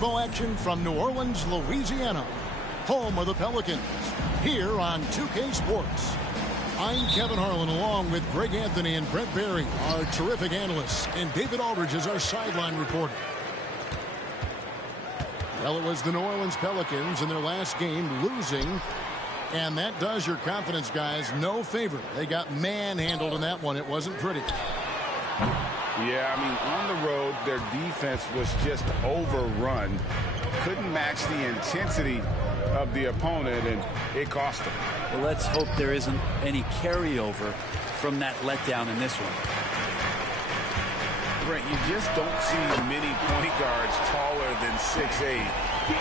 Ball action from New Orleans, Louisiana, home of the Pelicans, here on 2K Sports. I'm Kevin Harlan, along with Greg Anthony and Brent Barry, our terrific analysts, and David Aldridge is our sideline reporter. Well, it was the New Orleans Pelicans in their last game losing, and that does your confidence guys no favor. They got manhandled in that one. It wasn't pretty. Yeah, I mean, on the road, their defense was just overrun. Couldn't match the intensity of the opponent, and it cost them. Well, let's hope there isn't any carryover from that letdown in this one. Brent, you just don't see many point guards taller than 6'8",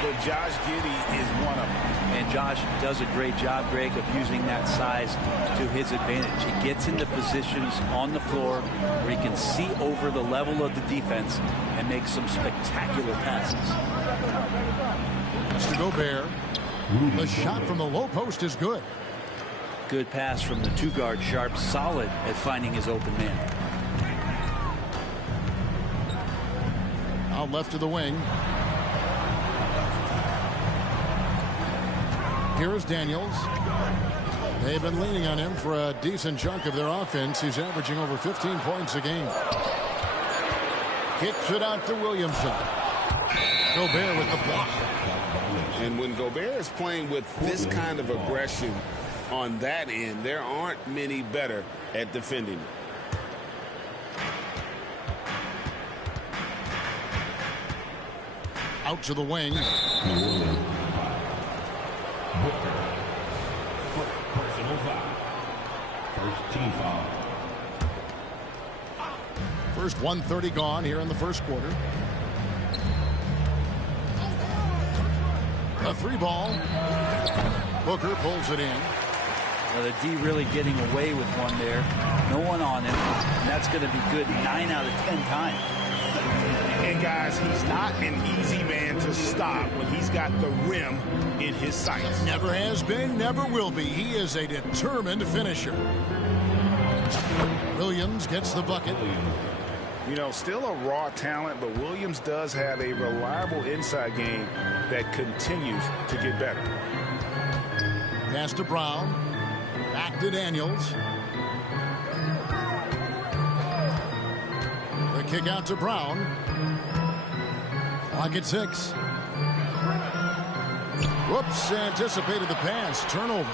but Josh Giddey is one of them. And Josh does a great job, Greg, of using that size to his advantage. He gets into positions on the floor where he can see over the level of the defense and make some spectacular passes. Mr. Gobert. The shot from the low post is good. Good pass from the two-guard Sharp, solid at finding his open man. Out left to the wing. Here's Daniels. They've been leaning on him for a decent chunk of their offense. He's averaging over 15 points a game. Kicks it out to Williamson. Gobert with the block. And when Gobert is playing with this kind of aggression on that end, there aren't many better at defending it. Out to the wing. Personal foul. First team foul. First 1:30 gone here in the first quarter. A three ball. Booker pulls it in. Well, the D really getting away with one there. No one on him. And that's going to be good 9 out of 10 times. And guys, he's not an easy man to stop when he's got the rim in his sights. Never has been, never will be. He is a determined finisher. Williams gets the bucket. You know, still a raw talent, but Williams does have a reliable inside game that continues to get better. Pass to Brown. Back to Daniels. The kick out to Brown. Clock at 6. Whoops, anticipated the pass. Turnover.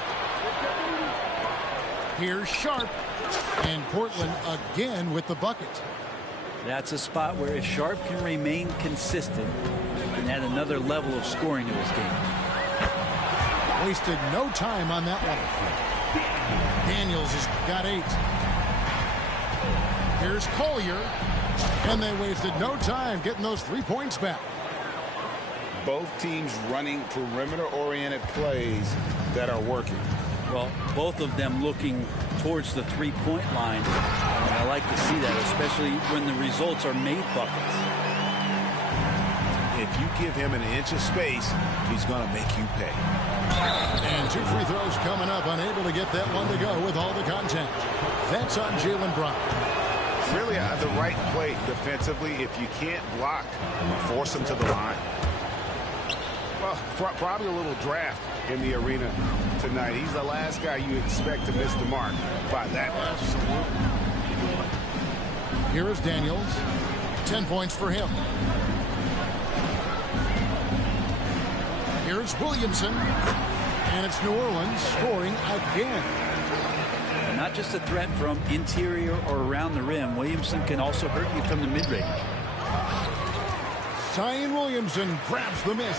Here's Sharp. And Portland again with the bucket. That's a spot where if Sharp can remain consistent and add another level of scoring to his game. Wasted no time on that one. Daniels has got 8. Here's Collier. And they wasted no time getting those 3 points back. Both teams running perimeter-oriented plays that are working. Well, both of them looking towards the three-point line. And I like to see that, especially when the results are made buckets. If you give him an inch of space, he's going to make you pay. And 2 free throws coming up, unable to get that one to go with all the contact. That's on Jaylen Brown. Really the right play defensively. If you can't block, force him to the line. Well, probably a little draft in the arena tonight. He's the last guy you expect to miss the mark by that much. Here is Daniels. 10 points for him. Here's Williamson. And it's New Orleans scoring again. Not just a threat from interior or around the rim. Williamson can also hurt you from the mid-range. Zion Williamson grabs the miss.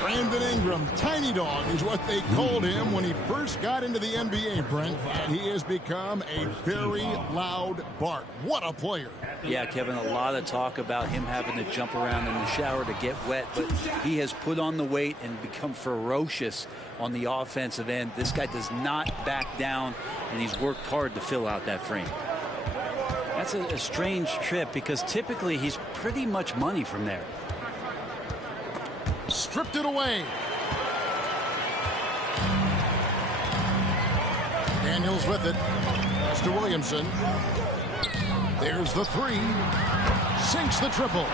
Brandon Ingram, Tiny Dog is what they called him when he first got into the NBA, Brent. He has become a very loud bark. What a player. Yeah, Kevin, a lot of talk about him having to jump around in the shower to get wet, but he has put on the weight and become ferocious on the offensive end. This guy does not back down, and he's worked hard to fill out that frame. That's a strange trip because typically he's pretty much money from there. Stripped it away. Daniels with it. Pass to Williamson. There's the three. Sinks the triple.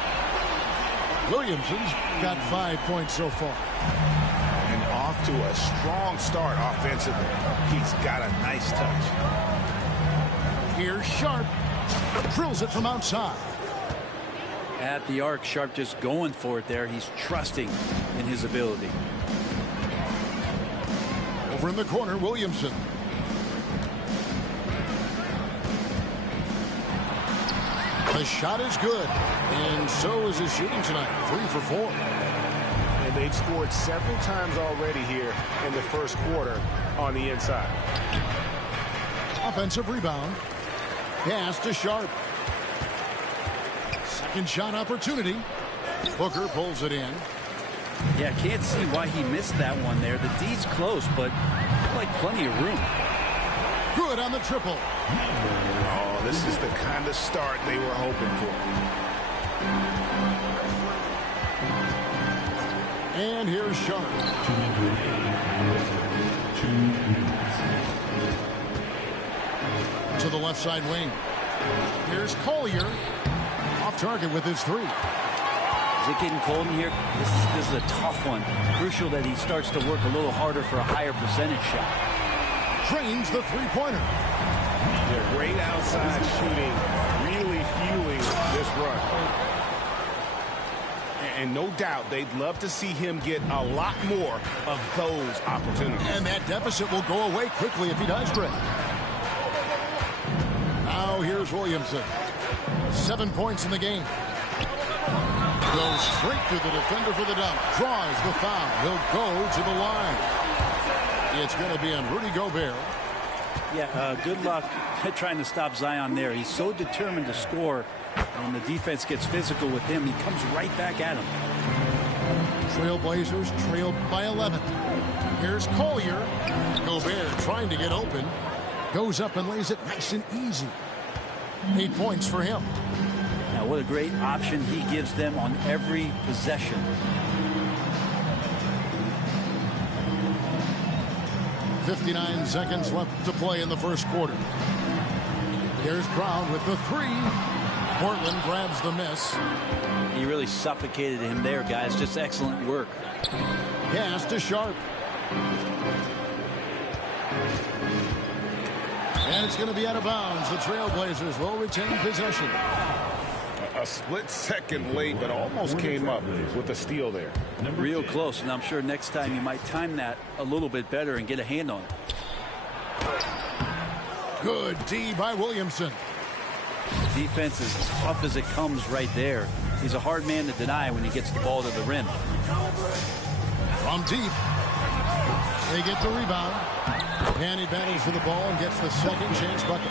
Williamson's got 5 points so far. And off to a strong start offensively. He's got a nice touch. Here's Sharp. Drills it from outside. At the arc, Sharp just going for it there. He's trusting in his ability. Over in the corner, Williamson. The shot is good, and so is his shooting tonight. 3 for 4. And they've scored several times already here in the first quarter on the inside. Offensive rebound. Pass to Sharp. Second shot opportunity. Booker pulls it in. Yeah, can't see why he missed that one there. The D's close, but like plenty of room. Good on the triple. Oh, this is the kind of start they were hoping for. And here's Sharp. To the left side wing. Here's Collier. Off target with his 3. Is it getting cold in here? This is a tough one. Crucial that he starts to work a little harder for a higher percentage shot. Drains the three-pointer. They're great outside shooting, really fueling this run. And no doubt they'd love to see him get a lot more of those opportunities. And that deficit will go away quickly if he does, Greg. Now here's Williamson. 7 points in the game. Goes straight to the defender for the dunk. Draws the foul. He'll go to the line. It's going to be on Rudy Gobert. Yeah, good luck trying to stop Zion there. He's so determined to score. When the defense gets physical with him, he comes right back at him. Trailblazers trailed by 11. Here's Collier. Gobert trying to get open. Goes up and lays it nice and easy. 8 points for him. Now, what a great option he gives them on every possession. .59 seconds left to play in the first quarter. Here's Brown with the 3. Portland grabs the miss. He really suffocated him there, guys. Just excellent work. Pass to Sharp. And it's going to be out of bounds. The Trailblazers will retain possession. A split second late, but almost came up with a steal there. Real close, and I'm sure next time you might time that a little bit better and get a hand on it. Good D by Williamson. Defense is tough as it comes right there. He's a hard man to deny when he gets the ball to the rim. From deep. They get the rebound. And he battles for the ball and gets the second chance bucket.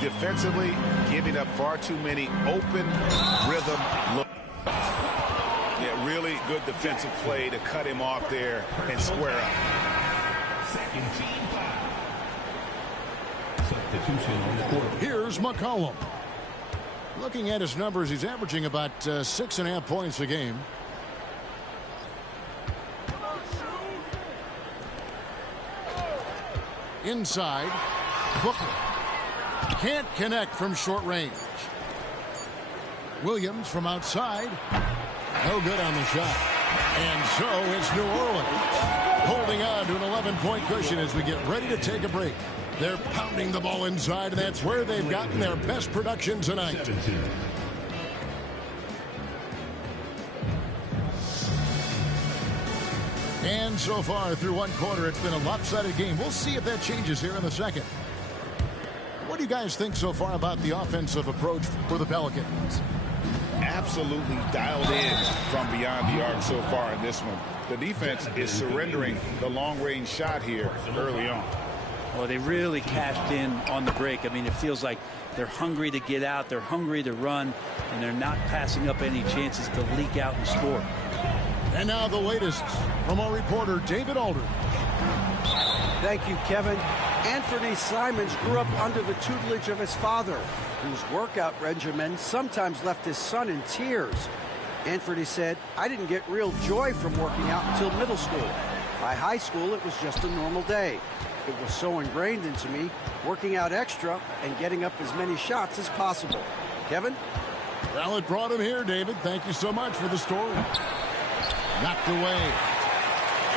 Defensively, giving up far too many open rhythm looks. Yeah, really good defensive play to cut him off there and square up. Second team foul. Substitution on the court. Here's McCollum. Looking at his numbers, he's averaging about 6.5 points a game. Inside, Booker. Can't connect from short range. Williams from outside. No good on the shot. And so it's New Orleans holding on to an 11-point cushion as we get ready to take a break. They're pounding the ball inside, and that's where they've gotten their best production tonight. 17. And so far through one quarter, it's been a lopsided game. We'll see if that changes here in the second. What do you guys think so far about the offensive approach for the Pelicans? Absolutely dialed in from beyond the arc so far in this one. The defense is surrendering the long-range shot here early on. Well, they really cashed in on the break. I mean, it feels like they're hungry to get out. They're hungry to run, and they're not passing up any chances to leak out and score. And now the latest from our reporter, David Aldridge. Thank you, Kevin. Anthony Simons grew up under the tutelage of his father, whose workout regimen sometimes left his son in tears. Anthony said, "I didn't get real joy from working out until middle school. By high school, it was just a normal day. It was so ingrained into me, working out extra and getting up as many shots as possible. Kevin? Well, it brought him here, David. Thank you so much for the story. Knocked away.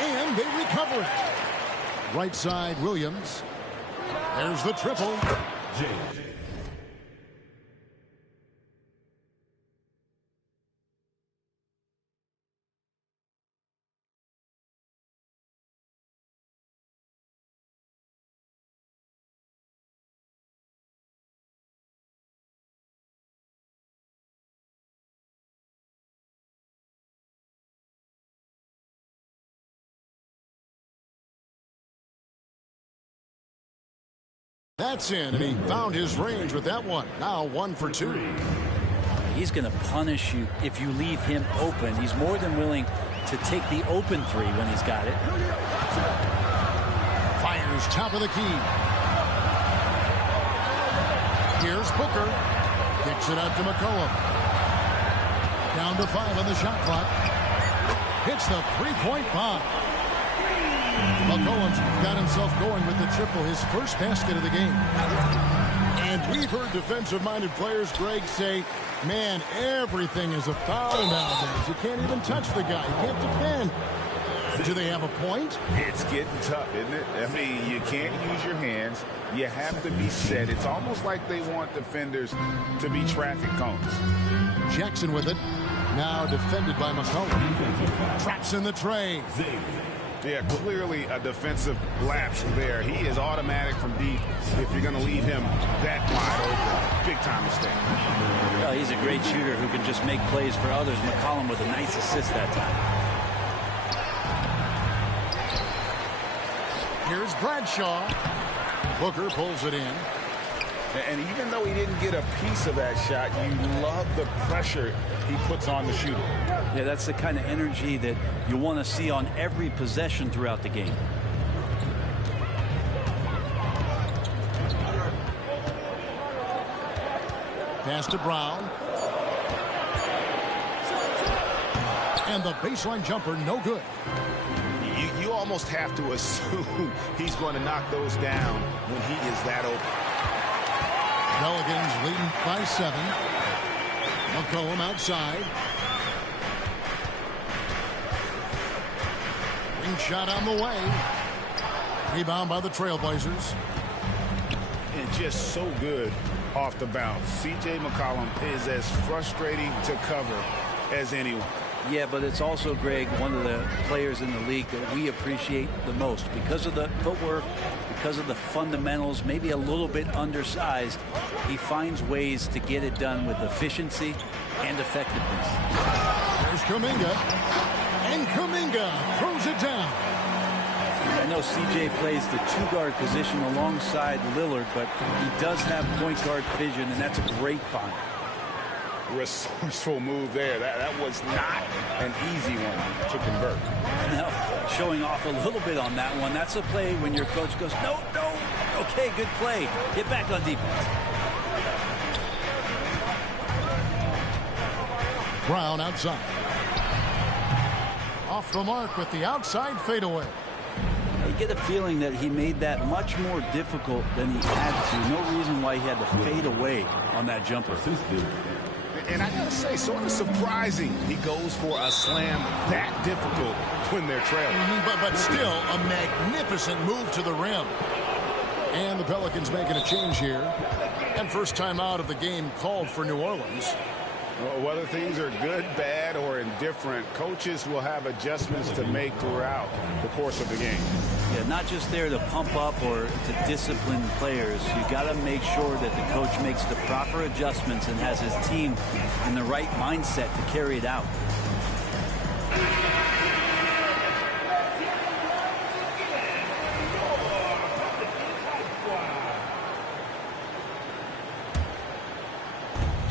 And they recover it. Right side, Williams. There's the triple. James. That's in, and he found his range with that one. Now 1 for 2. He's going to punish you if you leave him open. He's more than willing to take the open three when he's got it. Fires top of the key. Here's Booker. Kicks it out to McCollum. Down to 5 on the shot clock. Hits the three-point bomb. McCollum's got himself going with the triple, his first basket of the game. And we've heard defensive-minded players, Greg, say, man, everything is a foul nowadays. You can't even touch the guy. You can't defend. Do they have a point? It's getting tough, isn't it? I mean, you can't use your hands. You have to be set. It's almost like they want defenders to be traffic cones. Jackson with it. Now defended by McCollum. Traps in the tray. Yeah, clearly a defensive lapse there. He is automatic from deep if you're going to leave him that wide open. Big time mistake. Well, he's a great shooter who can just make plays for others. McCollum with a nice assist that time. Here's Bradshaw. Booker pulls it in. And even though he didn't get a piece of that shot, you love the pressure he puts on the shooter. Yeah, that's the kind of energy that you want to see on every possession throughout the game. Pass to Brown. And the baseline jumper, no good. You almost have to assume he's going to knock those down when he is that open. Pelicans leading by 7. McCollum outside. Ring shot on the way. Rebound by the Trailblazers. And just so good off the bounce. C.J. McCollum is as frustrating to cover as anyone. Yeah, but it's also, Greg, one of the players in the league that we appreciate the most because of the footwork, because of the fundamentals, maybe a little bit undersized. He finds ways to get it done with efficiency and effectiveness. There's Kuminga. And Kuminga throws it down. I know CJ plays the two-guard position alongside Lillard, but he does have point guard vision, and that's a great find. Resourceful move there. That was not an easy one to convert. Now, showing off a little bit on that one. That's a play when your coach goes, no. Okay, good play. Get back on defense. Brown outside. Off the mark with the outside fadeaway. You get a feeling that he made that much more difficult than he had to. No reason why he had to fade away on that jumper. And I gotta say, sort of surprising he goes for a slam that difficult when they're trailing. But still a magnificent move to the rim. And the Pelicans making a change here. And first time out of the game called for New Orleans. Well, whether things are good, bad, or indifferent, coaches will have adjustments to make throughout the course of the game. Yeah, not just there to pump up or to discipline players. You got to make sure that the coach makes the proper adjustments and has his team in the right mindset to carry it out.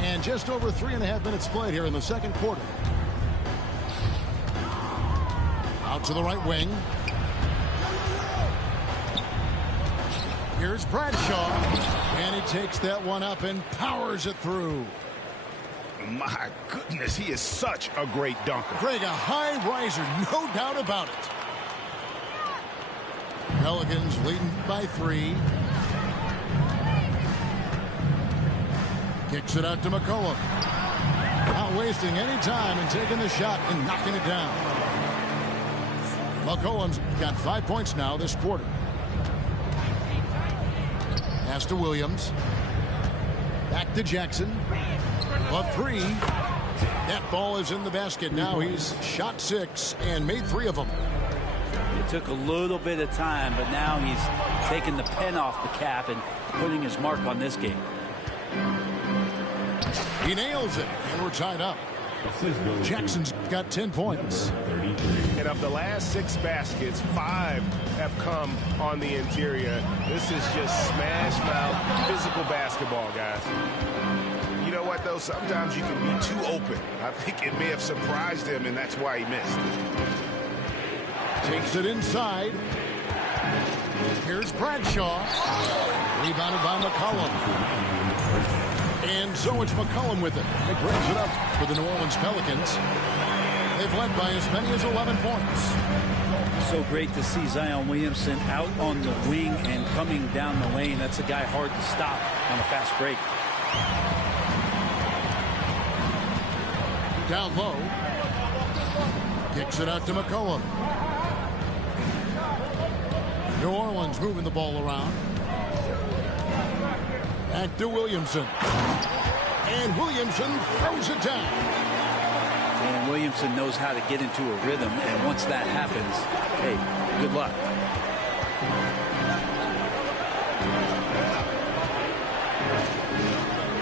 And just over 3.5 minutes played here in the second quarter. Out to the right wing. Here's Bradshaw. And he takes that one up and powers it through. My goodness, he is such a great dunker. Greg, a high riser, no doubt about it. Pelicans leading by 3. Kicks it out to McCollum. Not wasting any time and taking the shot and knocking it down. McCollum's got 5 points now this quarter. Pass to Williams. Back to Jackson. A 3. That ball is in the basket. Now he's shot 6 and made 3 of them. It took a little bit of time, but now he's taking the pen off the cap and putting his mark on this game. He nails it, and we're tied up. Jackson's got 10 points. And of the last 6 baskets, 5 have come on the interior. This is just smash mouth physical basketball, guys. You know what, though? Sometimes you can be too open. I think it may have surprised him, and that's why he missed. Takes it inside. Here's Bradshaw. Rebounded by McCollum. And so it's McCollum with it. It brings it up for the New Orleans Pelicans. They've led by as many as 11 points. So great to see Zion Williamson out on the wing and coming down the lane. That's a guy hard to stop on a fast break. Down low. Kicks it out to McCollum. New Orleans moving the ball around. Back to Williamson. And Williamson throws it down. And Williamson knows how to get into a rhythm, and once that happens, hey, good luck.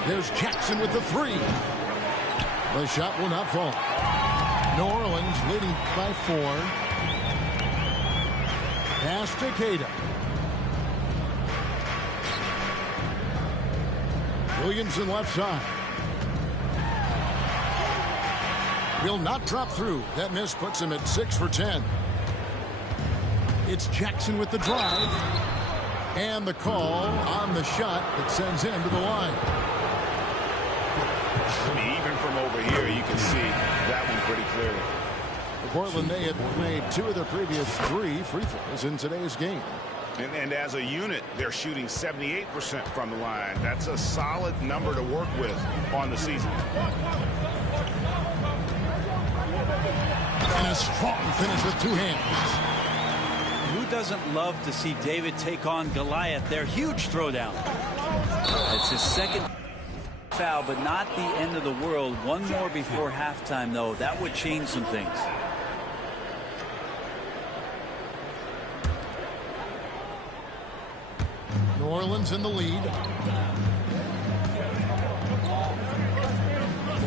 There's Jackson with the 3. The shot will not fall. New Orleans leading by 4. Pass to Queta. Williamson left side. Will not drop through. That miss puts him at 6 for 10. It's Jackson with the drive. And the call on the shot that sends him to the line. I mean, even from over here, you can see that one pretty clearly. Portland, they had made 2 of their previous 3 free throws in today's game. And as a unit, they're shooting 78% from the line. That's a solid number to work with on the season. And a strong finish with 2 hands. Who doesn't love to see David take on Goliath? Their huge throwdown. It's his second foul, but not the end of the world. One more before halftime, though. That would change some things. New Orleans in the lead.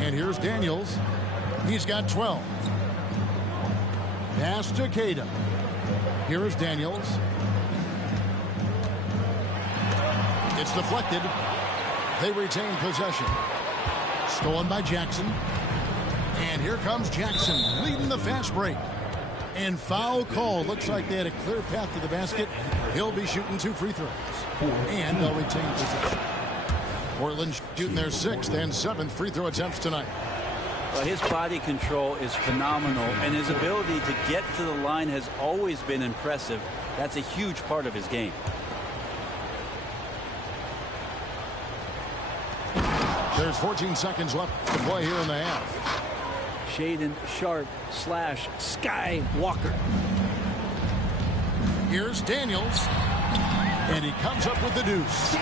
And here's Daniels. He's got 12. Pass to Queta. Here is Daniels. It's deflected. They retain possession. Stolen by Jackson. And here comes Jackson leading the fast break. And foul call. Looks like they had a clear path to the basket. He'll be shooting 2 free throws. And they'll retain possession. Portland shooting their 6th and 7th free throw attempts tonight. Well, his body control is phenomenal, and his ability to get to the line has always been impressive. That's a huge part of his game. There's 14 seconds left to play here in the half. Shaedon Sharpe / Skywalker. Here's Daniels. And he comes up with the deuce.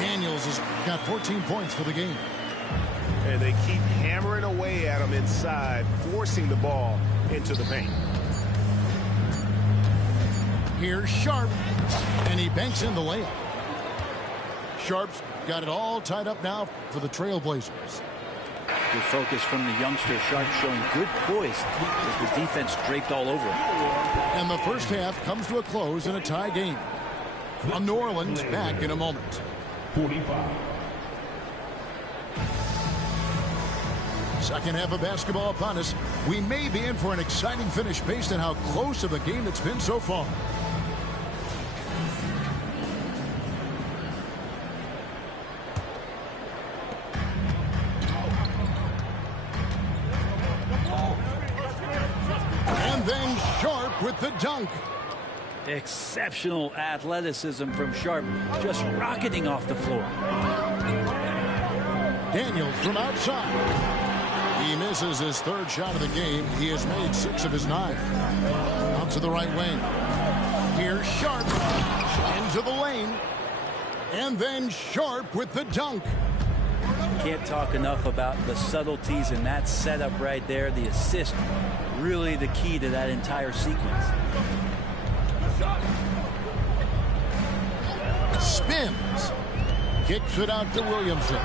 Daniels has got 14 points for the game. And they keep hammering away at him inside, forcing the ball into the paint. Here's Sharpe. And he banks in the layup. Sharpe's got it all tied up now for the Trailblazers. Good focus from the youngster. Sharpe showing good poise with the defense draped all over him. And the first half comes to a close in a tie game. From New Orleans, back in a moment. 45. Second half of basketball upon us. We may be in for an exciting finish based on how close of a game it's been so far. And then Sharpe with the dunk. Exceptional athleticism from Sharp, just rocketing off the floor. Daniels from outside. He misses his third shot of the game. He has made 6 of his 9. Out to the right wing. Here's Sharp into the lane. And then Sharp with the dunk. Can't talk enough about the subtleties in that setup right there. The assist, really the key to that entire sequence. Spins. Kicks it out to Williamson.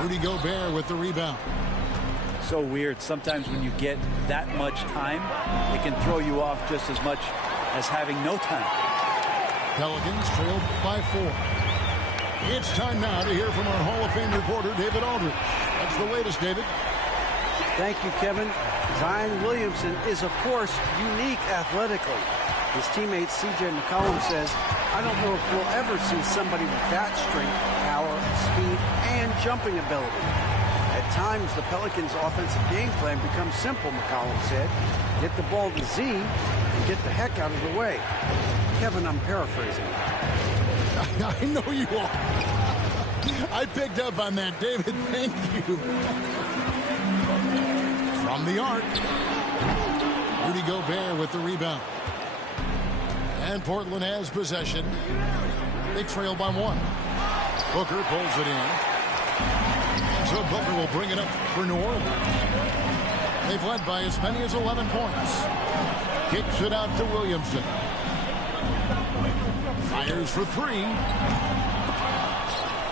Rudy Gobert with the rebound. So weird. Sometimes when you get that much time, it can throw you off just as much as having no time. Pelicans trailed by 4. It's time now to hear from our Hall of Fame reporter, David Aldridge. That's the latest, David. Thank you, Kevin. Zion Williamson is, of course, unique athletically. His teammate C.J. McCollum says, I don't know if we'll ever see somebody with that strength, power, speed, and jumping ability. At times, the Pelicans' offensive game plan becomes simple, McCollum said. Get the ball to Z and get the heck out of the way. Kevin, I'm paraphrasing. I know you are. I picked up on that, David. Thank you. From the arc. Rudy Gobert with the rebound. And Portland has possession. They trail by 1. Booker pulls it in. So Booker will bring it up for New Orleans. They've led by as many as 11 points. Kicks it out to Williamson. Fires for 3.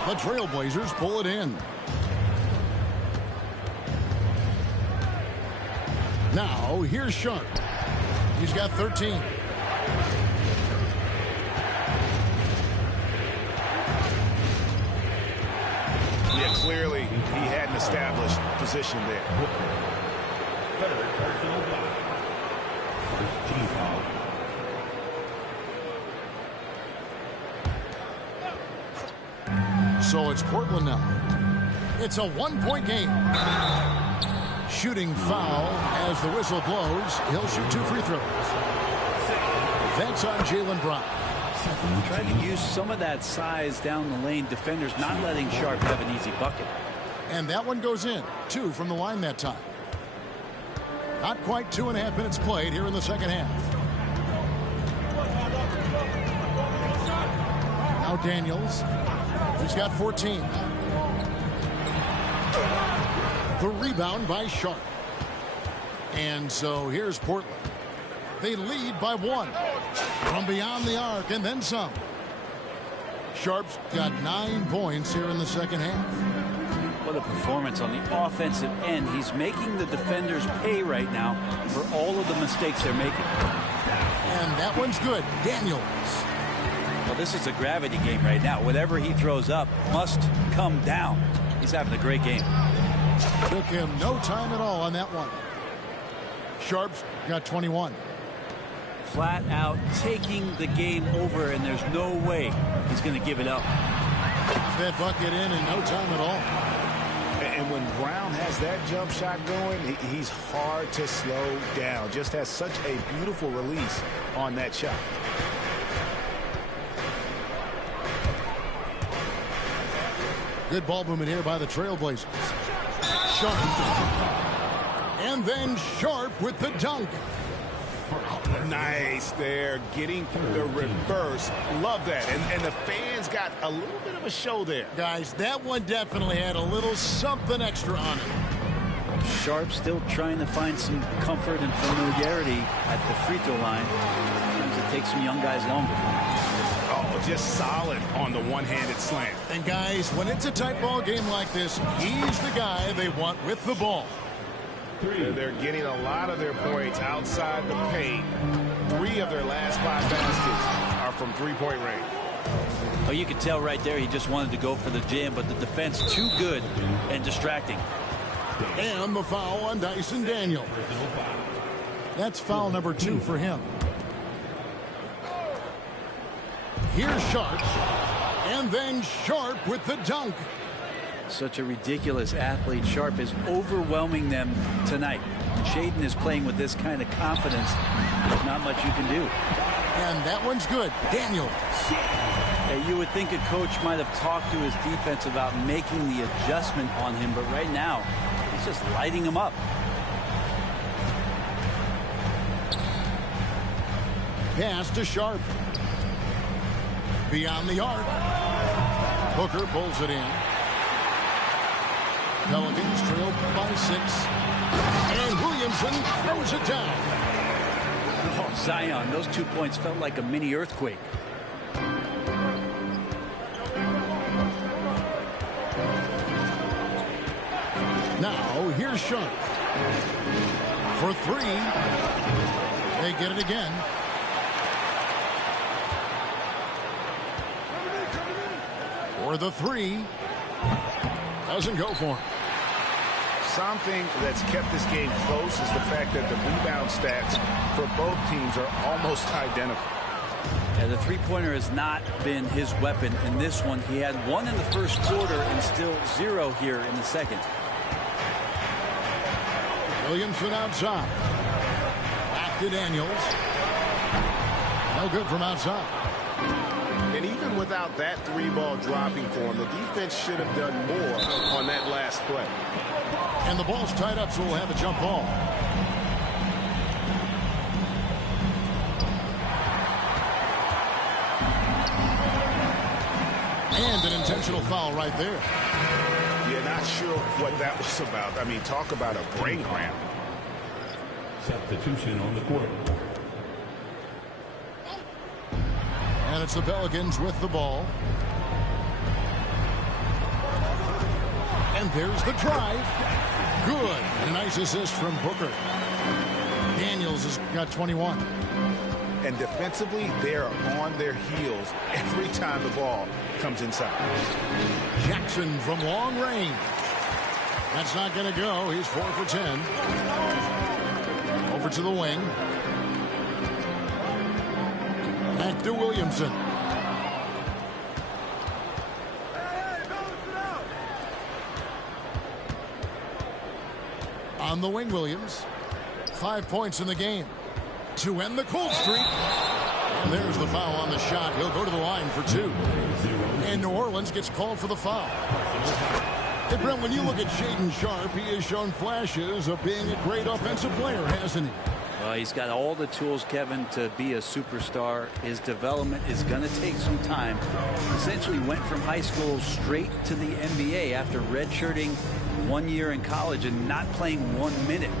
The Trailblazers pull it in. Now, here's Sharp. He's got 13. Yeah, clearly he had an established position there. Third personal foul. First team foul. So it's Portland now. It's a 1-point game. Shooting foul as the whistle blows. He'll shoot 2 free throws. That's on Jaylen Brown. Trying to use some of that size down the lane. Defenders not letting Sharp have an easy bucket. And that one goes in. 2 from the line that time. Not quite 2.5 minutes played here in the second half. Now Daniels. He's got 14. The rebound by Sharp. And so here's Portland. They lead by 1. From beyond the arc and then some. Sharp's got 9 points here in the second half. What a performance on the offensive end. He's making the defenders pay right now for all of the mistakes they're making. And that one's good. Daniels. Well, this is a gravity game right now. Whatever he throws up must come down. He's having a great game. Took him no time at all on that one. Sharp's got 21. Flat out taking the game over, and there's no way he's going to give it up. That bucket in no time at all. And when Brown has that jump shot going, he's hard to slow down. Just has such a beautiful release on that shot. Good ball movement here by the Trailblazers. Sharp. And then Sharp with the dunk. Nice there, getting the reverse. Love that. And the fans got a little bit of a show there. Guys, that one definitely had a little something extra on it. Sharp still trying to find some comfort and familiarity at the free throw line. Sometimes it takes some young guys longer. Oh, just solid on the one-handed slam. And guys, when it's a tight ball game like this, he's the guy they want with the ball. They're getting a lot of their points outside the paint. 3 of their last 5 baskets are from three-point range. Oh, you could tell right there he just wanted to go for the jam, but the defense too good and distracting. And the foul on Dyson Daniels. That's foul number 2 for him. Here's Sharp. And then Sharp with the dunk. Such a ridiculous athlete. Sharp is overwhelming them tonight. Shaedon is playing with this kind of confidence. There's not much you can do. And that one's good. Daniels. You would think a coach might have talked to his defense about making the adjustment on him, but right now, he's just lighting him up. Pass to Sharp. Beyond the arc. Booker pulls it in. Pelicans trail by 6. And Williamson throws it down. Oh, Zion, those 2 points felt like a mini earthquake. Now, here's Sharp. For 3. They get it again. For the 3. Doesn't go for him. Something that's kept this game close is the fact that the rebound stats for both teams are almost identical. Yeah, the three-pointer has not been his weapon in this one. He had 1 in the first quarter and still 0 here in the second. Williamson outside. Back to Daniels. No good from outside. And even without that 3-ball dropping for him, the defense should have done more on that last play. And the ball's tied up, so we'll have a jump ball. And an intentional foul right there. Yeah, not sure what that was about. I mean, talk about a brain cramp. Substitution on the court. And it's the Pelicans with the ball. And there's the drive. Good. And a nice assist from Booker. Daniels has got 21. And defensively, they're on their heels every time the ball comes inside. Jackson from long range. That's not going to go. He's 4 for 10. Over to the wing. Back to Williamson. On the wing, Williams. 5 points in the game to end the cold streak. And there's the foul on the shot. He'll go to the line for 2. And New Orleans gets called for the foul. Hey, Brent, when you look at Shaedon Sharp, he has shown flashes of being a great offensive player, hasn't he? Well, he's got all the tools, Kevin, to be a superstar. His development is going to take some time. Essentially went from high school straight to the NBA after redshirting 1 year in college and not playing 1 minute.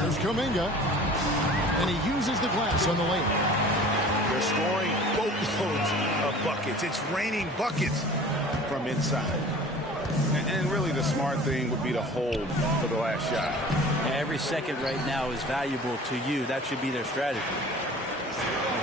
There's Kuminga. And he uses the glass on the lane. They're scoring boatloads of buckets. It's raining buckets from inside. And really the smart thing would be to hold for the last shot. Every second right now is valuable to you. That should be their strategy.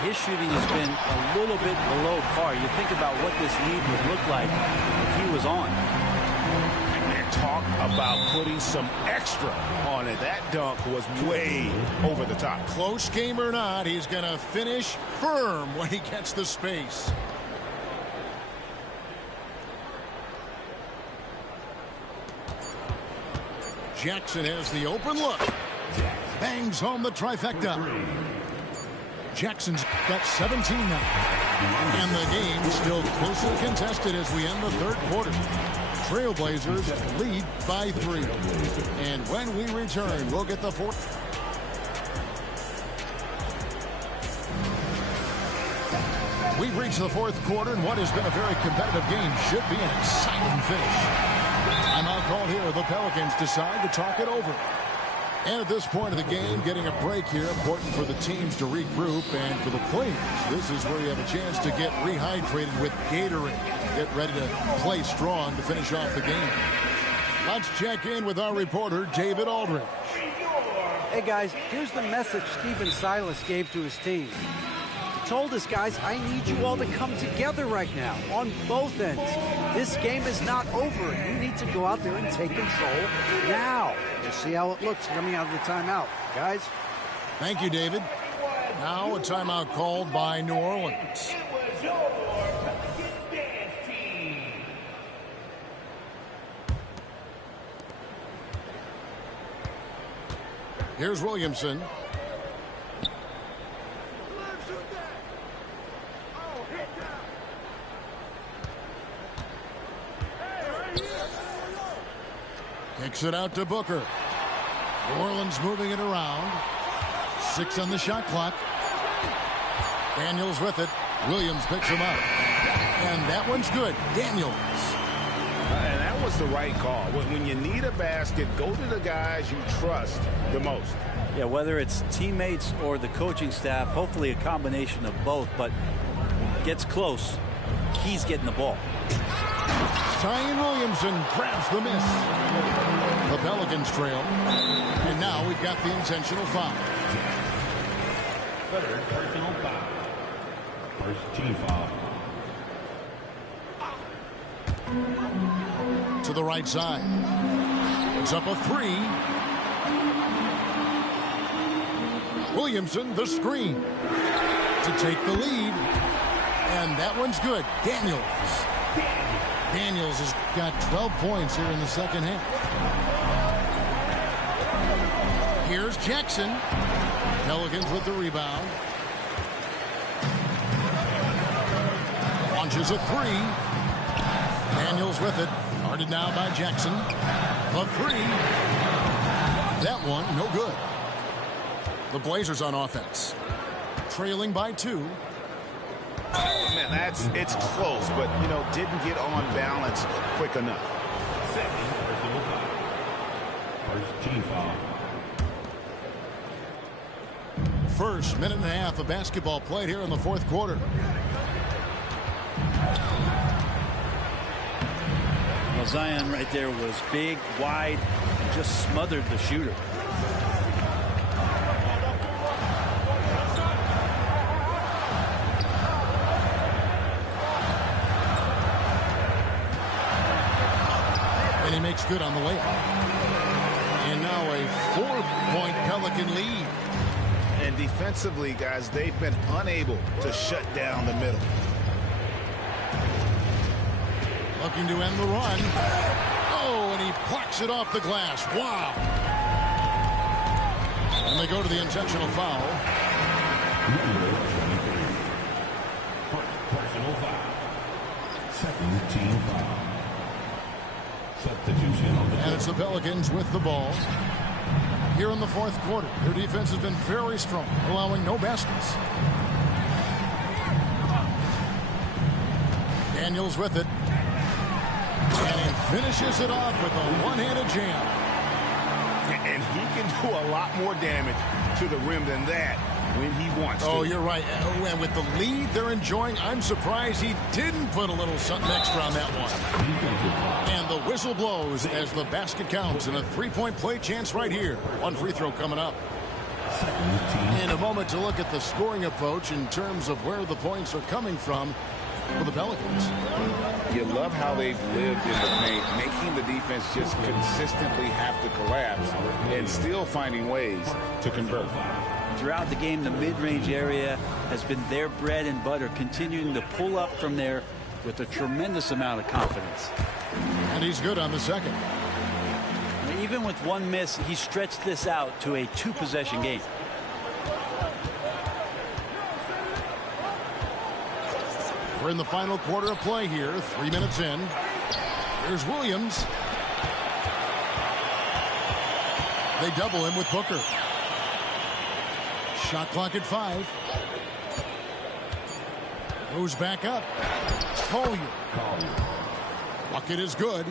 His shooting has been a little bit below par. You think about what this lead would look like if he was on. And talk about putting some extra on it. That dunk was way over the top. Close game or not, he's going to finish firm when he gets the space. Jackson has the open look. Bangs home the trifecta. Jackson's got 17 now. And the game still closely contested as we end the third quarter. Trailblazers lead by 3. And when we return, we'll get the fourth. We've reached the fourth quarter, and what has been a very competitive game should be an exciting finish. Timeout called here. The Pelicans decide to talk it over. And at this point of the game, getting a break here, important for the teams to regroup, and for the players, this is where you have a chance to get rehydrated with Gatorade. Get ready to play strong to finish off the game. Let's check in with our reporter, David Aldridge. Hey, guys, here's the message Stephen Silas gave to his team. He told us, guys, I need you all to come together right now on both ends. This game is not over. You need to go out there and take control now. We'll see how it looks coming out of the timeout. Guys? Thank you, David. Now a timeout called by New Orleans. Here's Williamson. Kicks it out to Booker. New Orleans moving it around. 6 on the shot clock. Daniels with it. Williams picks him up. And that one's good. Daniels. And that was the right call. When you need a basket, go to the guys you trust the most. Yeah, whether it's teammates or the coaching staff, hopefully a combination of both, but gets close. He's getting the ball. Zion Williamson grabs the miss. The Pelicans trail. And now we've got the intentional foul. Third personal foul. First team foul. To the right side. It's up a 3. Williamson, the screen. To take the lead. And that one's good. Daniels. Daniels has got 12 points here in the second half. Here's Jackson. Pelicans with the rebound. Launches a 3. Daniels with it. Guarded now by Jackson. A 3. That one, no good. The Blazers on offense. Trailing by 2. Man, it's close, but, didn't get on balance quick enough. Second personal foul. First team foul. First minute and a half of basketball played here in the fourth quarter. Well, Zion right there was big, wide, and just smothered the shooter. And he makes good on the layup. And now a 4-point Pelican lead. And defensively, guys, they've been unable to shut down the middle. Looking to end the run. Oh, and he plucks it off the glass. Wow. And they go to the intentional foul. Number 23. First personal foul. Second team foul. Substitution on the And it's the Pelicans with the ball. Here in the fourth quarter, their defense has been very strong, allowing no baskets. Daniels with it. And he finishes it off with a one-handed jam. And he can do a lot more damage to the rim than that when he wants to. Oh, you're right. And with the lead they're enjoying, I'm surprised he didn't put a little something extra on that one. And the whistle blows as the basket counts, and a 3-point play chance right here. One free throw coming up. In a moment to look at the scoring approach in terms of where the points are coming from for the Pelicans. You love how they've lived in the paint, making the defense just consistently have to collapse and still finding ways to convert. Throughout the game, the mid-range area has been their bread and butter, continuing to pull up from there with a tremendous amount of confidence. And he's good on the second. Even with one miss, he stretched this out to a 2-possession game. We're in the final quarter of play here, 3 minutes in. Here's Williams. They double him with Booker. Shot clock at 5. Goes back up. Collier. Bucket is good.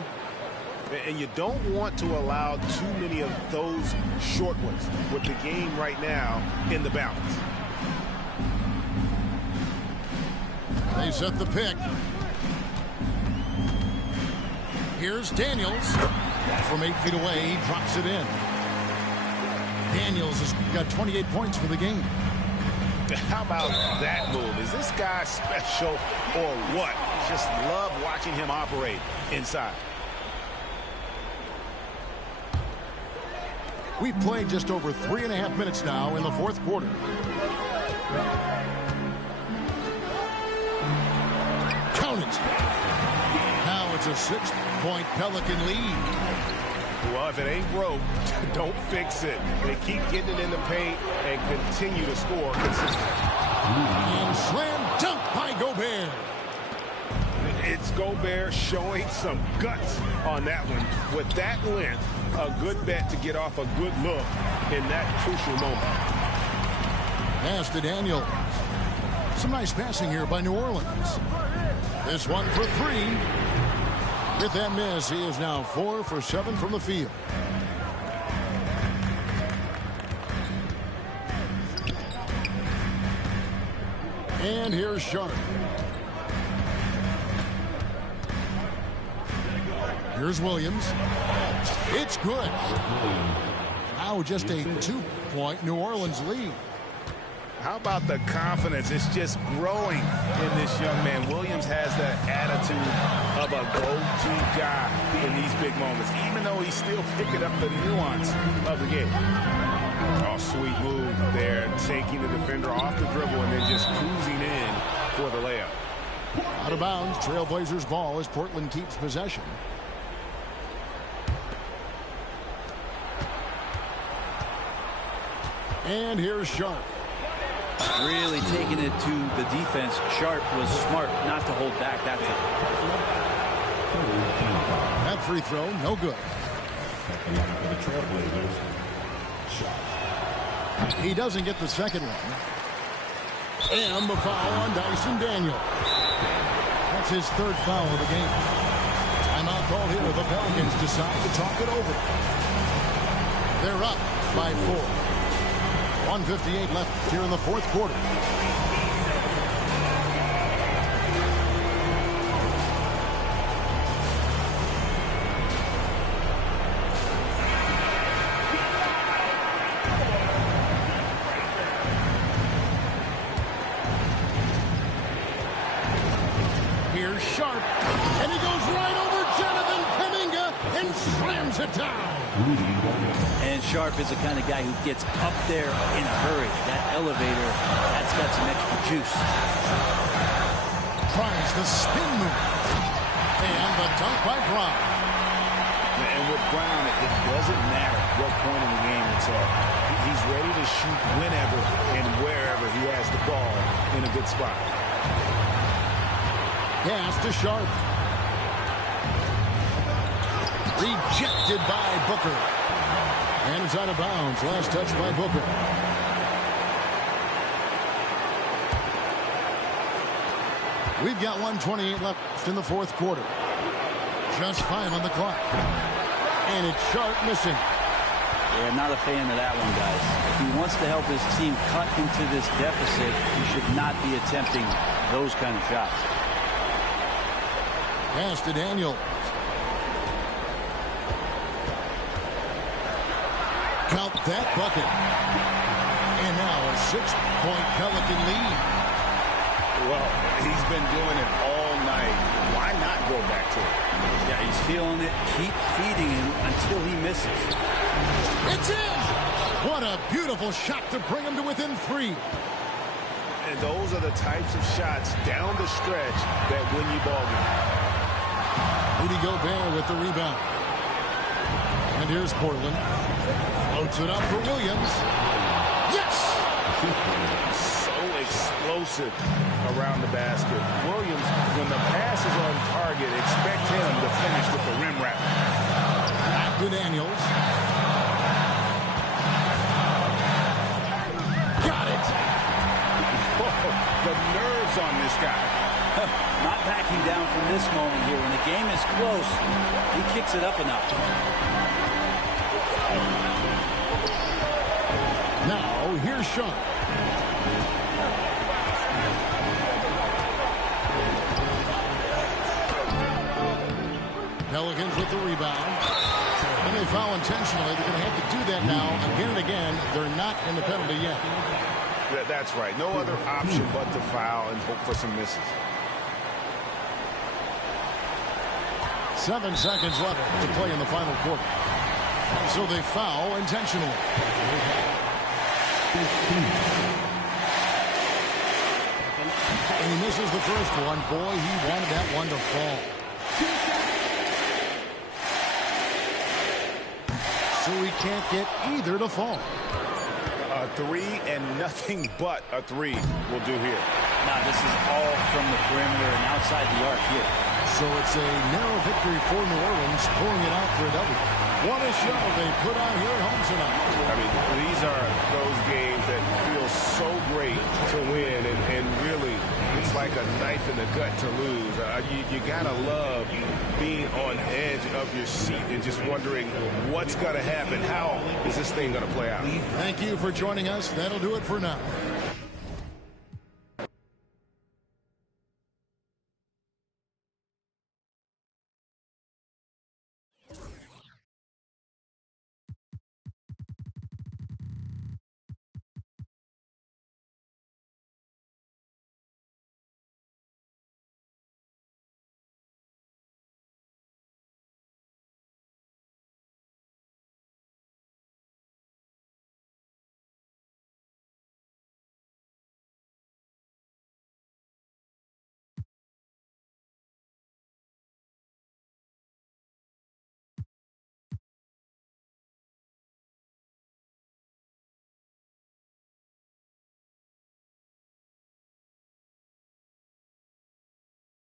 And you don't want to allow too many of those short ones with the game right now in the balance. They set the pick. Here's Daniels. From 8 feet away, he drops it in. Daniels has got 28 points for the game. How about that move? Is this guy special or what? Just love watching him operate inside. We've played just over 3.5 minutes now in the fourth quarter. Count it. Now it's a 6-point Pelican lead. Well, if it ain't broke, don't fix it. They keep getting it in the paint and continue to score consistently. And slam dunk by Gobert. It's Gobert showing some guts on that one. With that length, a good bet to get off a good look in that crucial moment. Pass to Daniels. Some nice passing here by New Orleans. This one for three. With that miss, he is now 4 for 7 from the field. And here's Sharp. Here's Williams. It's good. Now just a 2-point New Orleans lead. How about the confidence? It's just growing in this young man. Williams has that attitude of a go-to guy in these big moments, even though he's still picking up the nuance of the game. Oh, sweet move there, taking the defender off the dribble and then just cruising in for the layup. Out of bounds, Trailblazers ball as Portland keeps possession. And here's Sharp. Really taking it to the defense. Sharp was smart not to hold back that time. That free throw, no good. He doesn't get the second one. And the foul on Dyson Daniel. That's his third foul of the game. Timeout called here. The Pelicans decide to talk it over. They're up by 4. 1:58 left here in the fourth quarter. Here's Sharp, and he goes right over Jonathan Kuminga and slams it down. And Sharp is the kind of guy who gets up there in a hurry. That elevator, that's got some extra juice. Tries the spin move. And the dunk by Brown. And with Brown, it doesn't matter what point in the game it's at. He's ready to shoot whenever and wherever he has the ball in a good spot. Pass to Sharp. Rejected by Booker. And it's out of bounds. Last touch by Booker. We've got 1:28 left in the fourth quarter. Just 5 on the clock. And it's Sharp missing. Yeah, not a fan of that one, guys. If he wants to help his team cut into this deficit, he should not be attempting those kind of shots. Pass to Daniel. Count that bucket. And now a 6-point Pelican lead. Well, he's been doing it all night. Why not go back to it? Yeah, he's feeling it. Keep feeding him until he misses. It's in! What a beautiful shot to bring him to within 3. And those are the types of shots down the stretch that win you ball games. Rudy Gobert with the rebound. And here's Portland. Floats it up for Williams. Yes! So explosive around the basket. Williams, when the pass is on target, expect him to finish with the rim wrap. Back to Daniels. Got it! The nerves on this guy. Not backing down from this moment here. When the game is close, he kicks it up a notch. Now, here's Sharp. Pelicans with the rebound. And they foul intentionally. They're going to have to do that now again and again. They're not in the penalty yet. That's right. No other option but to foul and hope for some misses. 7 seconds left to play in the final quarter. So they foul intentionally. And he misses the first one. Boy, he wanted that one to fall. so he can't get either to fall. A three and nothing but a three will do here. Now this is all from the perimeter and outside the arc here. So it's a narrow victory for New Orleans, pulling it out for a W. What a show they put on here at home tonight. I mean, these are those games that feel so great to win, and really, it's like a knife in the gut to lose. You gotta love being on edge of your seat and just wondering what's gonna happen. How is this thing gonna play out? Thank you for joining us. That'll do it for now.